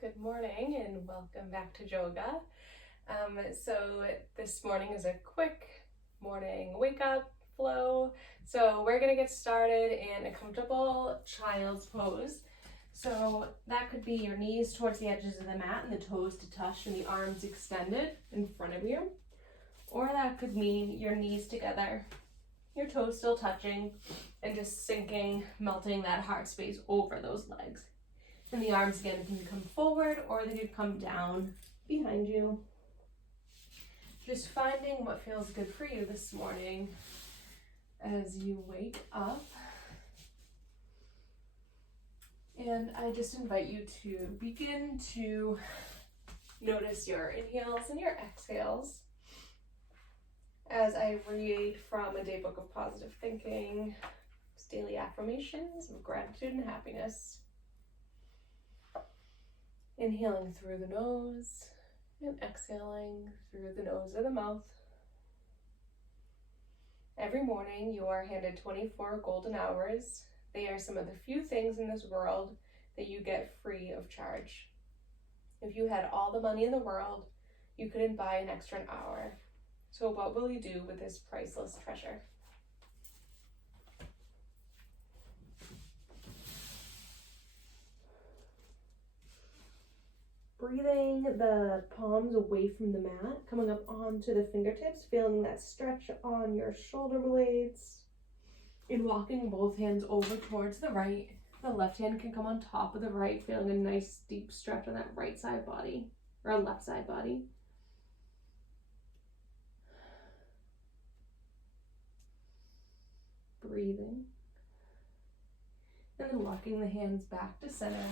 Good morning and welcome back to Joga. So this morning is a quick morning wake up flow. So we're gonna get started in a comfortable child's pose. So that could be your knees towards the edges of the mat and the toes to touch and the arms extended in front of you. Or that could mean your knees together, your toes still touching, and just sinking, melting that heart space over those legs. And the arms again can come forward or they could come down behind you. Just finding what feels good for you this morning as you wake up. And I just invite you to begin to notice your inhales and your exhales as I read from a day book of positive thinking, daily affirmations of gratitude and happiness. Inhaling through the nose and exhaling through the nose or the mouth. Every morning you are handed 24 golden hours. They are some of the few things in this world that you get free of charge. If you had all the money in the world, you couldn't buy an extra hour. So what will you do with this priceless treasure? Breathing the palms away from the mat, coming up onto the fingertips, feeling that stretch on your shoulder blades. And walking both hands over towards the right. The left hand can come on top of the right, feeling a nice deep stretch on that right side body, or left side body. Breathing. And then walking the hands back to center.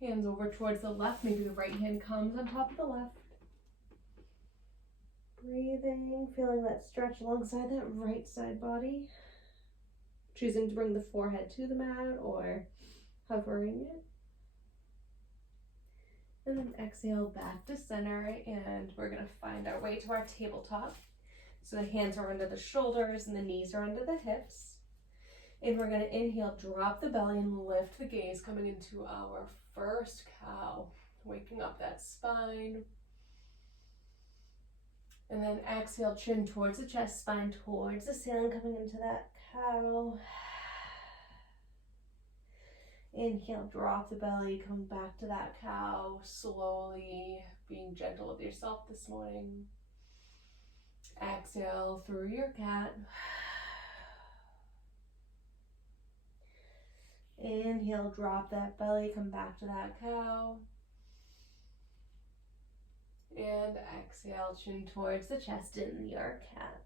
Hands over towards the left, maybe the right hand comes on top of the left. Breathing, feeling that stretch alongside that right side body. Choosing to bring the forehead to the mat or hovering it. And then exhale back to center, and we're gonna find our way to our tabletop. So the hands are under the shoulders and the knees are under the hips. And we're gonna inhale, drop the belly and lift the gaze, coming into our first cow, waking up that spine. And then exhale, chin towards the chest, spine towards the ceiling, coming into that cow. Inhale, drop the belly, coming back to that cow, slowly being gentle with yourself this morning. Exhale through your cat. Inhale, drop that belly, come back to that cow. And exhale, chin towards the chest in your cat.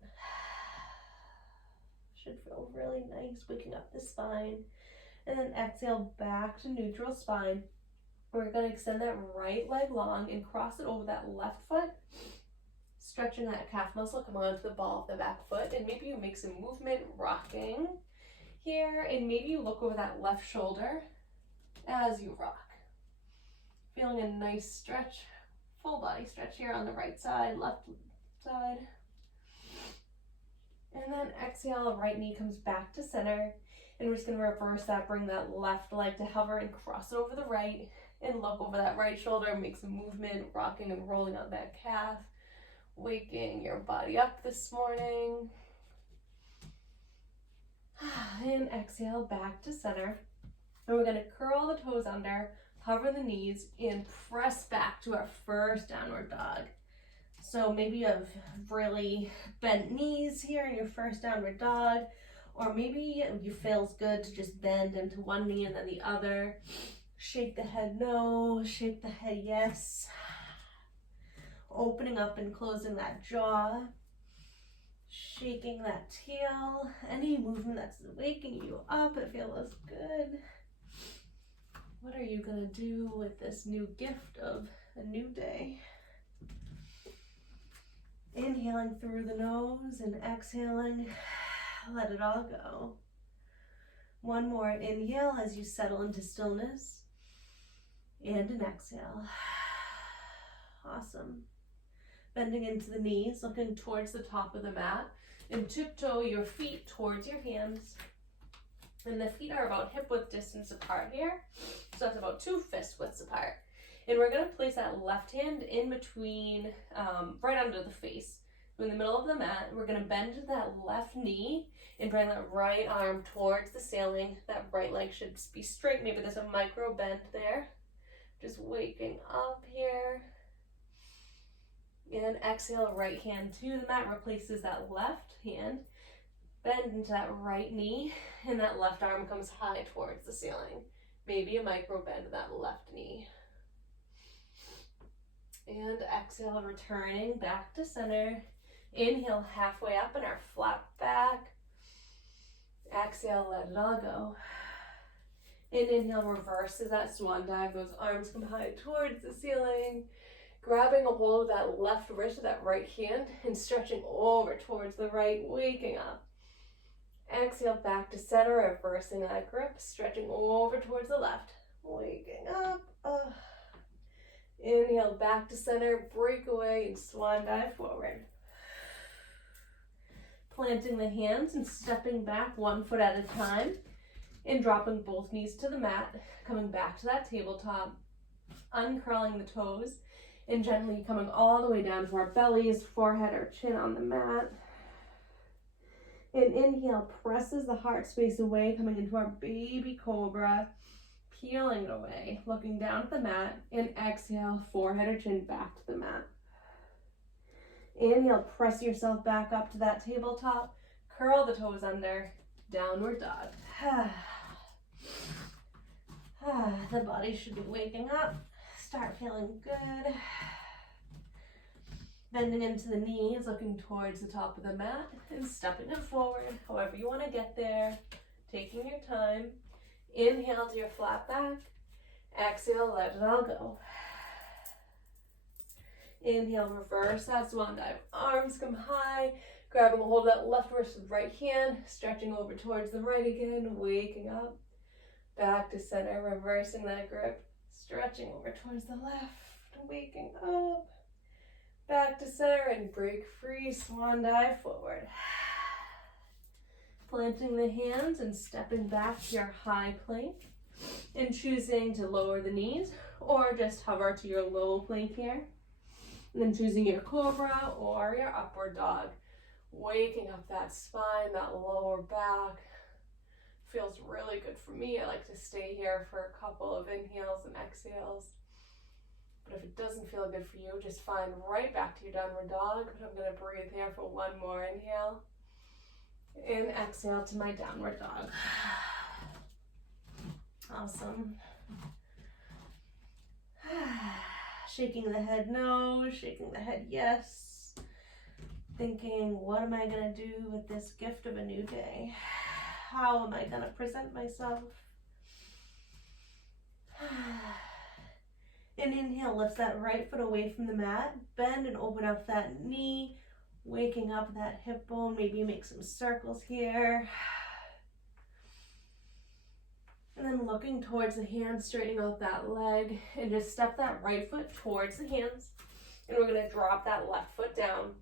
Should feel really nice, waking up the spine. And then exhale back to neutral spine. We're going to extend that right leg long and cross it over that left foot. Stretching that calf muscle, come onto the ball of the back foot. And maybe you make some movement, rocking here, and maybe you look over that left shoulder as you rock. Feeling a nice stretch, full body stretch here on the right side, left side. And then exhale, right knee comes back to center. And we're just gonna reverse that, bring that left leg to hover and cross it over the right, and look over that right shoulder, make some movement, rocking and rolling on that calf, waking your body up this morning. And exhale back to center. And we're gonna curl the toes under, hover the knees, and press back to our first downward dog. So maybe you have really bent knees here in your first downward dog, or maybe it feels good to just bend into one knee and then the other. Shake the head no, shake the head yes. Opening up and closing that jaw. Shaking that tail. Any movement that's waking you up, it feels good. What are you gonna do with this new gift of a new day? Inhaling through the nose and exhaling, let it all go. One more inhale as you settle into stillness, and an exhale. Awesome. Bending into the knees, looking towards the top of the mat, and tiptoe your feet towards your hands. And the feet are about hip width distance apart here. So that's about 2 fist widths apart. And we're going to place that left hand in between, right under the face. So in the middle of the mat, we're going to bend that left knee and bring that right arm towards the ceiling. That right leg should be straight. Maybe there's a micro bend there. Just waking up here. And exhale, right hand to the mat, replaces that left hand. Bend into that right knee, and that left arm comes high towards the ceiling. Maybe a micro bend to that left knee. And exhale, returning back to center. Inhale, halfway up in our flat back. Exhale, let it all go. And inhale, reverses that swan dive. Those arms come high towards the ceiling. Grabbing a hold of that left wrist with that right hand and stretching over towards the right, waking up. Exhale, back to center, reversing that grip, stretching over towards the left, waking up. Inhale, back to center, break away and swan dive forward. Planting the hands and stepping back 1 foot at a time and dropping both knees to the mat, coming back to that tabletop, uncurling the toes and gently coming all the way down to our bellies, forehead or chin on the mat. And inhale, presses the heart space away, coming into our baby cobra, peeling it away, looking down at the mat, and exhale, forehead or chin back to the mat. Inhale, press yourself back up to that tabletop, curl the toes under, downward dog. The body should be waking up, start feeling good. Bending into the knees, looking towards the top of the mat and stepping it forward, however you want to get there, taking your time. Inhale to your flat back. Exhale, let it all go. Inhale, reverse that swan dive. Arms come high, grabbing a hold of that left wrist with right hand, stretching over towards the right again, waking up. Back to center, reversing that grip, stretching over towards the left, waking up. Back to center and break free, swan dive forward. Planting the hands and stepping back to your high plank and choosing to lower the knees or just hover to your low plank here. And then choosing your cobra or your upward dog. Waking up that spine, that lower back. Feels really good for me. I like to stay here for a couple of inhales and exhales. But if it doesn't feel good for you, just find right back to your downward dog. But I'm going to breathe here for 1 more inhale. And exhale to my downward dog. Awesome. Shaking the head no, shaking the head yes. Thinking, what am I going to do with this gift of a new day? How am I going to present myself? And inhale, lift that right foot away from the mat. Bend and open up that knee. Waking up that hip bone. Maybe you make some circles here. And then looking towards the hands, straightening out that leg. And just step that right foot towards the hands. And we're going to drop that left foot down.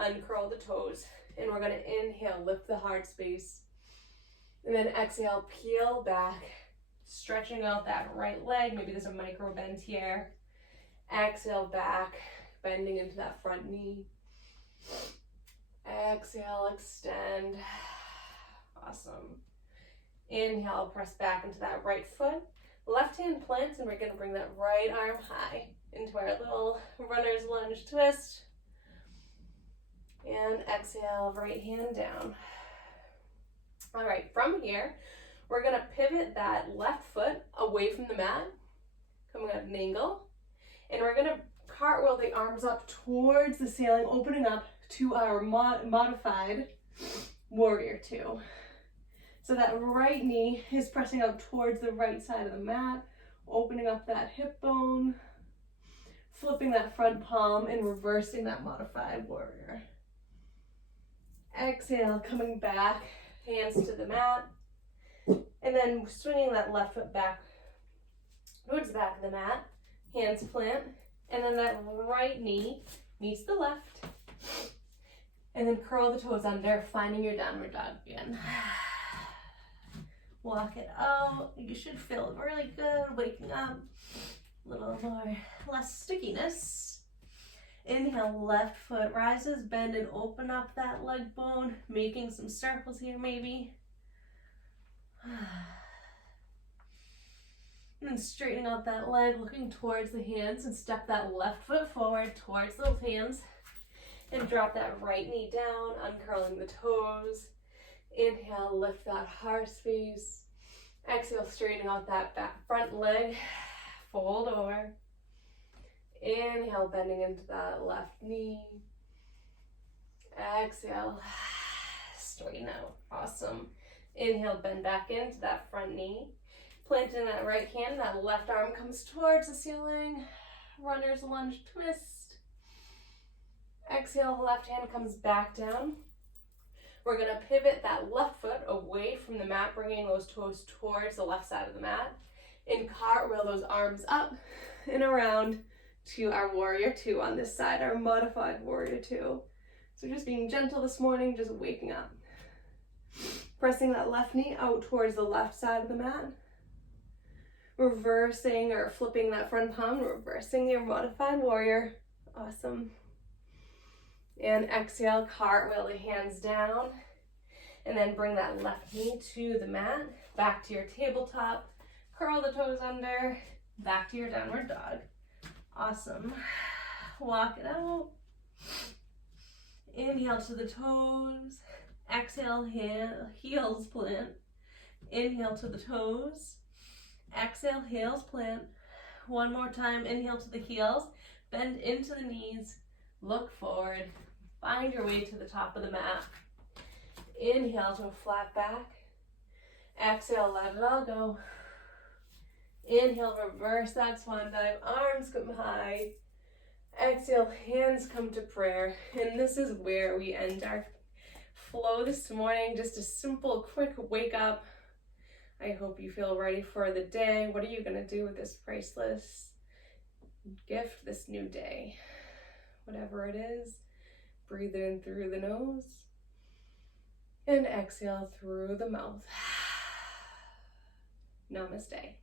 Uncurl the toes. And we're going to inhale, lift the heart space. And then exhale, peel back. Stretching out that right leg. Maybe there's a micro bend here. Exhale back, bending into that front knee. Exhale, extend. Awesome. Inhale, press back into that right foot. Left hand plants, and we're going to bring that right arm high into our little runner's lunge twist. And exhale, right hand down. All right, from here, we're going to pivot that left foot away from the mat, coming at an angle. And we're going to cartwheel the arms up towards the ceiling, opening up to our modified warrior two. So that right knee is pressing up towards the right side of the mat, opening up that hip bone, flipping that front palm and reversing that modified warrior. Exhale, coming back, hands to the mat. And then swinging that left foot back towards the back of the mat, hands plant, and then that right knee meets the left. And then curl the toes under, finding your downward dog again. Walk it out. You should feel really good waking up. A little more, less stickiness. Inhale, left foot rises, bend and open up that leg bone, making some circles here maybe. And then straightening out that leg, looking towards the hands, and step that left foot forward towards those hands. And drop that right knee down, uncurling the toes. Inhale, lift that heart space. Exhale, straighten out that back front leg. Fold over. Inhale, bending into that left knee. Exhale, straighten out. Awesome. Inhale, bend back into that front knee. Planting that right hand, that left arm comes towards the ceiling. Runner's lunge twist. Exhale, left hand comes back down. We're gonna pivot that left foot away from the mat, bringing those toes towards the left side of the mat. And cartwheel those arms up and around to our warrior two on this side, our modified warrior two. So just being gentle this morning, just waking up. Pressing that left knee out towards the left side of the mat. Reversing or flipping that front palm, reversing your modified warrior. Awesome. And exhale, cartwheel the hands down. And then bring that left knee to the mat, back to your tabletop. Curl the toes under, back to your downward dog. Awesome. Walk it out. Inhale to the toes. Exhale, heels plant. Inhale to the toes. Exhale, heels plant. One more time, inhale to the heels. Bend into the knees. Look forward. Find your way to the top of the mat. Inhale to a flat back. Exhale, let it all go. Inhale, reverse that swan dive. Arms come high. Exhale, hands come to prayer. And this is where we end our flow this morning. Just a simple, quick wake up. I hope you feel ready for the day. What are you going to do with this priceless gift, this new day? Whatever it is, breathe in through the nose and exhale through the mouth. Namaste.